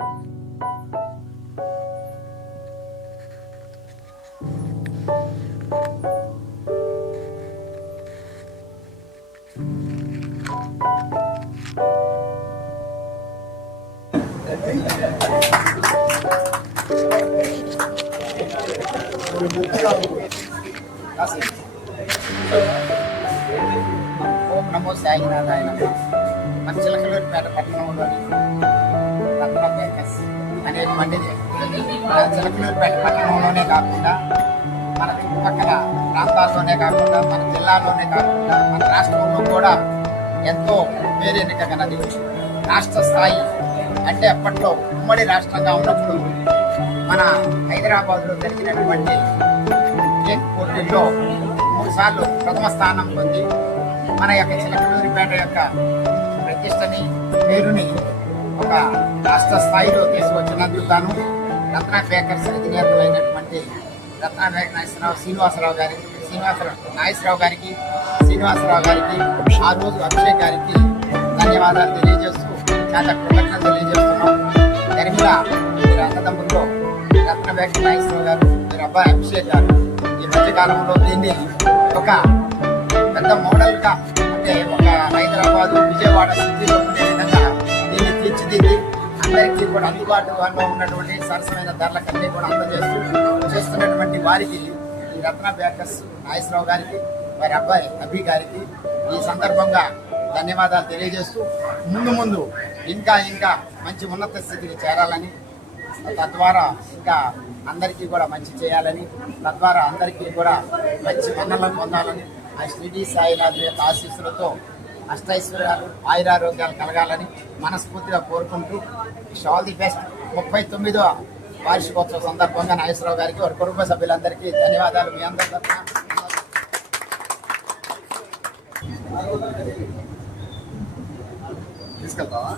ఓం నమో సాయినాథాయ నమః. మన చిలకలూరిపేట పట్టణంలోని రత్న బేకర్స్ అనేటువంటిది మన చిలకలూరిపేట పట్టణంలోనే కాకుండా మన చుట్టుపక్కల ప్రాంతాల్లోనే కాకుండా మన జిల్లాలోనే కాకుండా మన రాష్ట్రంలో కూడా ఎంతో పేరెన్నికగలది. రాష్ట్ర స్థాయి అంటే అప్పట్లో ఉమ్మడి రాష్ట్రంగా ఉన్నప్పుడు మన హైదరాబాద్లో జరిగినటువంటి కేక్ పోటీల్లో 3 సార్లు ప్రథమ స్థానం పొంది మన యొక్క చిలకలూరిపేట యొక్క ప్రతిష్టని పేరుని ఒక రాష్ట్ర స్థాయిలో తీసుకొచ్చినందుకు గాను రత్న బేకర్స్ అధినేతలైనటువంటి రత్న బేకర్ శ్రీనివాసరావు గారికి ఆ రోజు అభిషేక్ గారికి ధన్యవాదాలు తెలియజేస్తూ చాలా కృతజ్ఞతలు తెలియజేస్తున్నాం. దరిమిల మీరు అన్నదమ్ముల్లో రత్న బేకర్ నాగేశ్వరరావు గారు, మీరు అబ్బాయి అభిషేక్ గారు ఈ మధ్యకాలంలో దీన్ని ఒక పెద్ద మోడల్గా అంటే ఒక హైదరాబాదు విజయవాడ సిటీలో ఉండే విధంగా దీన్ని తీర్చిదిద్ది అందరికీ కూడా అందుబాటులో ఉన్నటువంటి సరసమైన ధరలకన్నీ కూడా అందజేస్తూ చేస్తున్నటువంటి వారికి ఈ రత్న బేకర్స్ నాగేశ్వరరావు గారికి, వారి అబ్బాయి అభి గారికి ఈ సందర్భంగా ధన్యవాదాలు తెలియజేస్తూ ముందు ఇంకా మంచి ఉన్నత స్థితికి చేరాలని, తద్వారా ఇంకా అందరికీ కూడా మంచి చేయాలని, తద్వారా అందరికీ కూడా మంచి మన్నలను పొందాలని ఆ షిరిడి సాయినాథ్ యొక్క ఆశీస్సులతో అష్టైశ్వర్యాలు ఆయురారోగ్యాలు కలగాలని మనస్ఫూర్తిగా కోరుకుంటూ ఆల్ ది బెస్ట్. 39వ వార్షికోత్సవ సందర్భంగా నాగేశ్వరరావు గారికి వారి కుటుంబ సభ్యులందరికీ ధన్యవాదాలు. మీ అందరి తరఫున తీసుకెళ్తావా?